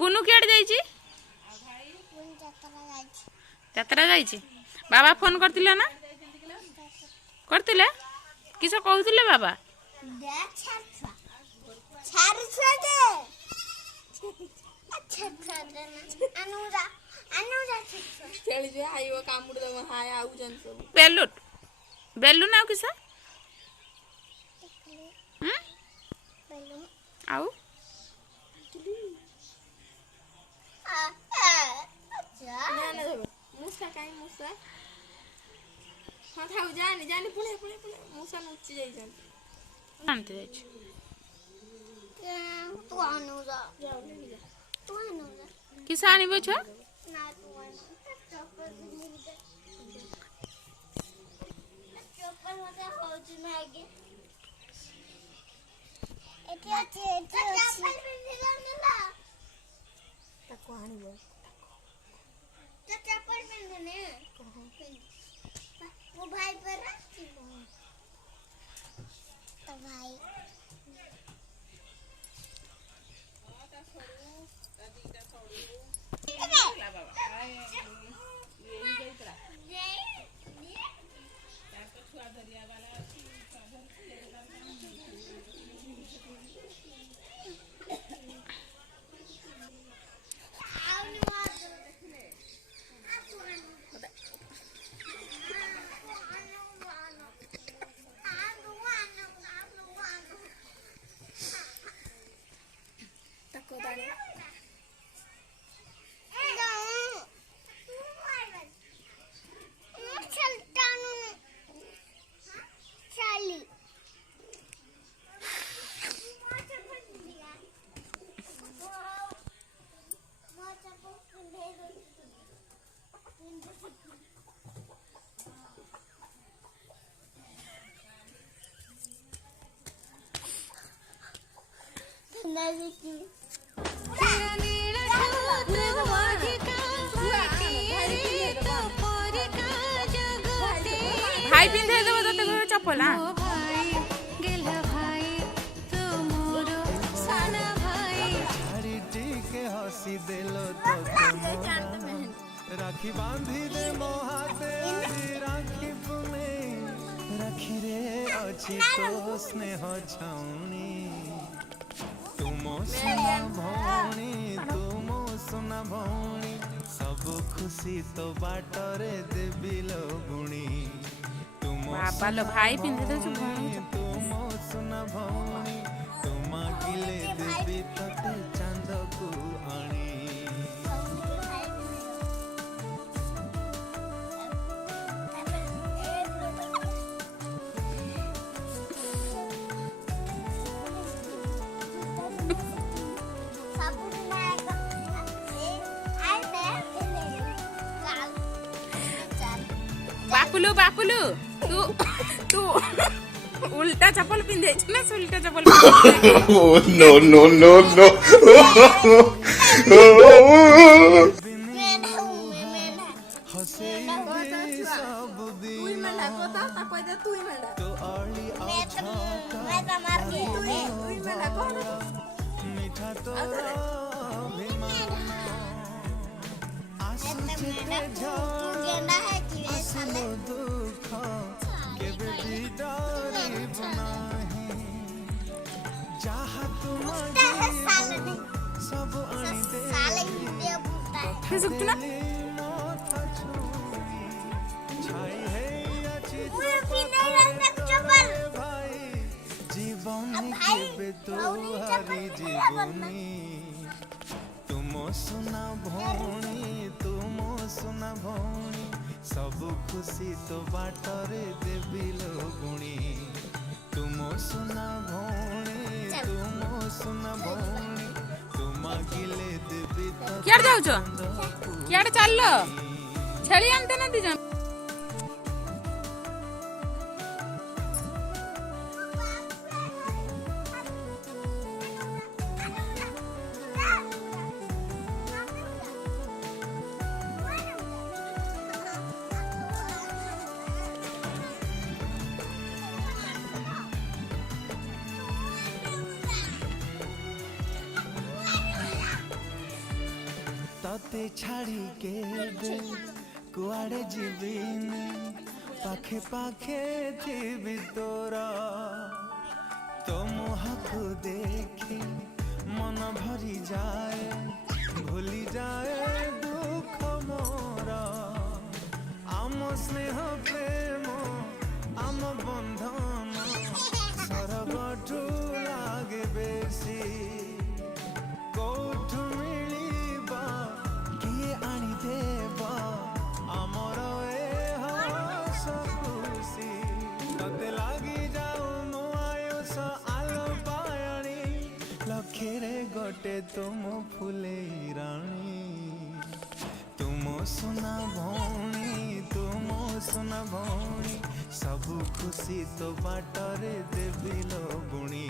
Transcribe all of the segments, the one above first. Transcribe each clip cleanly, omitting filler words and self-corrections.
गुनु किए जाइए यात्रा जाइए बाबा फोन करतिले ना करतिले किस कहूले बाबा बेलूट बेलून आउ किस आउ मूसा कहीं मूसा हाँ था जानी जानी पुणे पुणे पुणे मूसा नुची जाई जानते जाइए तू अनुजा तू अनुजा किस आनिबो छ ना तू अनुजा चप्पल मते होची मैगे एटी अछि चप्पल पिंदी ना ताको आनिबो चप्पल पिंदने वो भाई पर रखी तो भाई भाई पिंधे देव तोते घर चप्पल हाँ राखी बांधी दे मोहाते राखी पुने राखी रे अछि तो स्नेह छाउनी तुम सुना भौणी तुम सुना भौणी सब खुशी तो बाटरे देबी लगुणी बाबा लो भाई पिंधे दे छु तुम सुना भौणी तुम गिले देबी तते चांद को आणी बापुलू बापुलू तू तू उल्टा चप्पल पिंधे छ ना उल्टा चप्पल नो नो नो नो तुम सुना भौणी तुम सुना भौणी सब खुशी तो बाटरे देबी लगुणी तुम सुना भौणी तुम सुना भौणी तुम गिले देबी कियाड़ जाउछ कियाड़ चललो छेली आनते ना दी जन तते छाड़ी के दे कुआड़े जीविनी पाखे पाखे थी तोरा तो मुहको देखी मन भरी जाए भूली जाए दुख मोरा आम स्नेह प्रेम आम बंधन सरगठू लागे बेसी कोठू मिलिबा किए आनी देबा आमर ए हस खुशी तते लागी जाऊ मो आयुष आलो पायणी लखेरे गोटे तुम फुले राणी तुम सुना भौणी तुम सुना भौणी सबु खुशी तो बाटरे देवी लो बुणी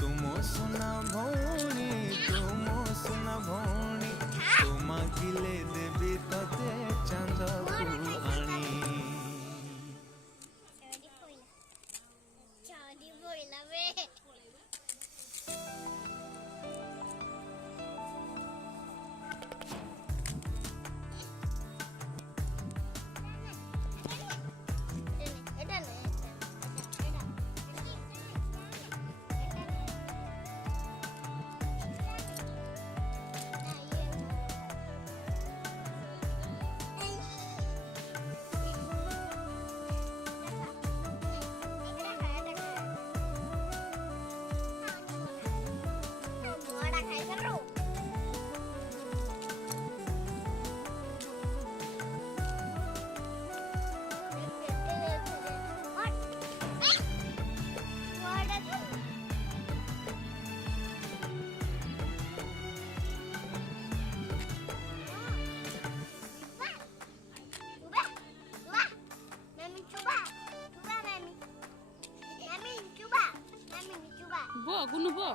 तुम सुना भौणी तुम सुना भौणी तुम गिले देवी तते चांद को आनी बो गुनु बो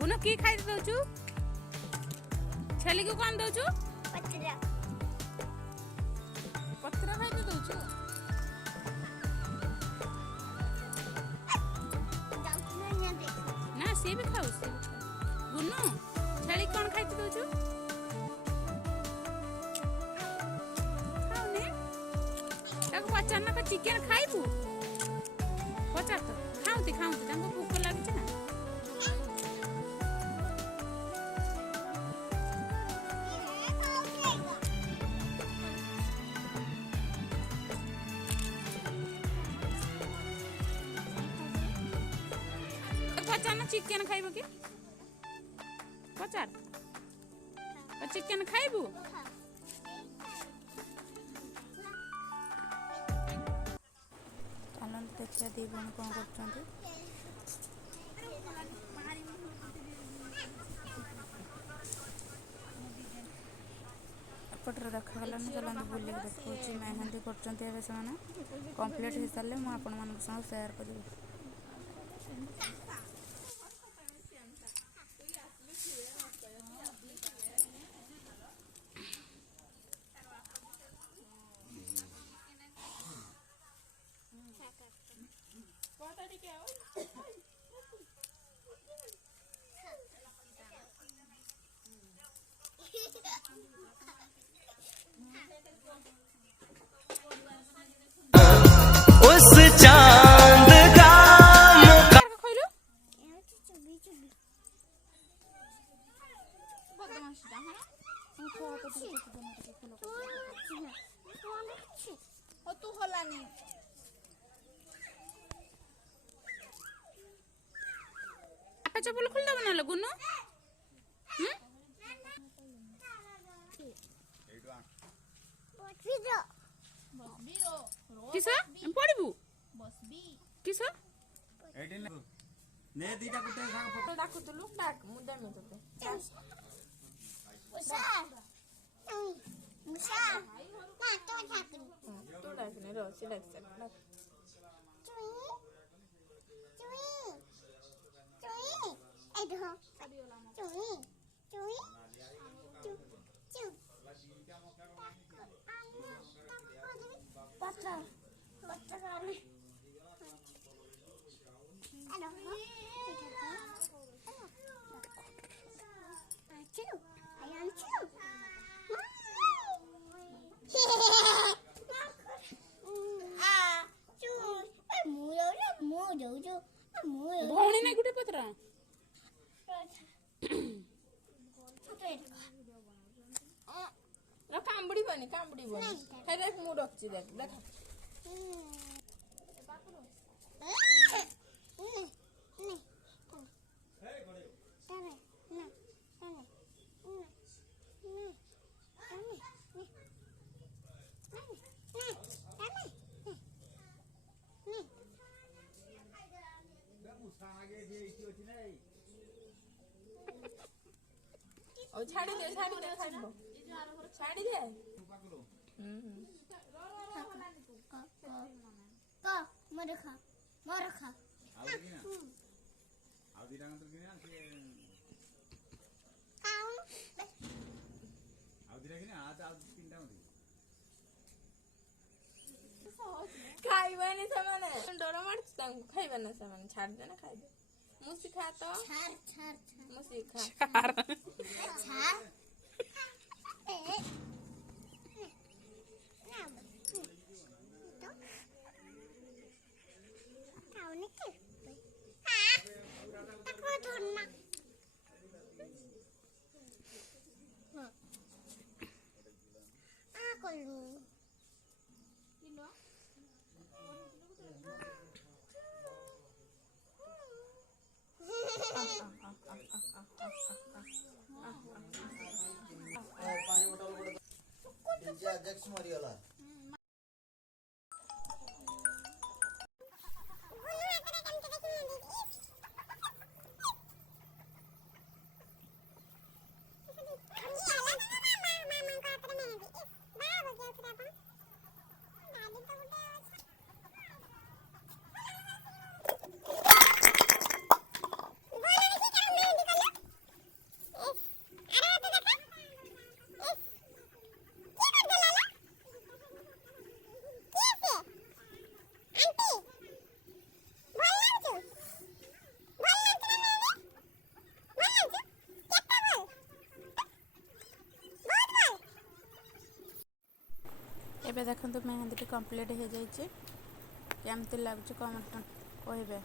गुनु की खाई दउछु छेली को कोन दउछु पत्र खाई दउछु ना से भी खाऊ से गुनु छेली कोन खाई दउछु खाऊ ने ताको पचार ना का चिकन खाइबू पचार तो खाऊ ताको भूख लागी ना पचार चिकन खाइबो कि पचार चिकन खाइबू चलन देखिए दी भौणी कौन कर एपटे रखागला चलते बुल देखा मेहंदी कर कम्प्लीट हो सारे मुझे आपण मान सेयार करी उस चांद का तू हलानी आपा चप्पल खोल दब ना लगुनु किसा पड़बू किस ଏଇଠି ନେ ଦିଟା ଗୋଟେ ସାଙ୍ଗ ଡାକୁଥିଲୁ ଡାକ ମୁଁ ଦେମି ତତେ ତୁ ଡାକିନି ର ସେ ଡାକି ସାର ଭଉଣୀ ନାଇଁ ଗୋଟେ ପତ୍ର କାମୁଡିବନି ଖାଇ ମୁଁ ରଖୁଛି ଦେଖ ଦେଖ ଛାଡ଼ି ଦେ ଖାଇବ ଛାଡ଼ି ଦେ ଖାଇବାନି ସେମାନେ ଡର ମାରୁଛି ତାଙ୍କୁ ଖାଇବାନି ସେମାନେ ଛାଡ଼ିଦେ ନା ଖାଇଦେ ମୁସି ଖା ତ ମୁସି ଖା अध्यक्ष मरीगला ଏବେ ଦେଖନ୍ତୁ ମେହେନ୍ଦିଟି କମ୍ପ୍ଲିଟ୍ ହେଇଯାଇଛି କେମିତି ଲାଗୁଛି କମେଣ୍ଟ କହିବେ।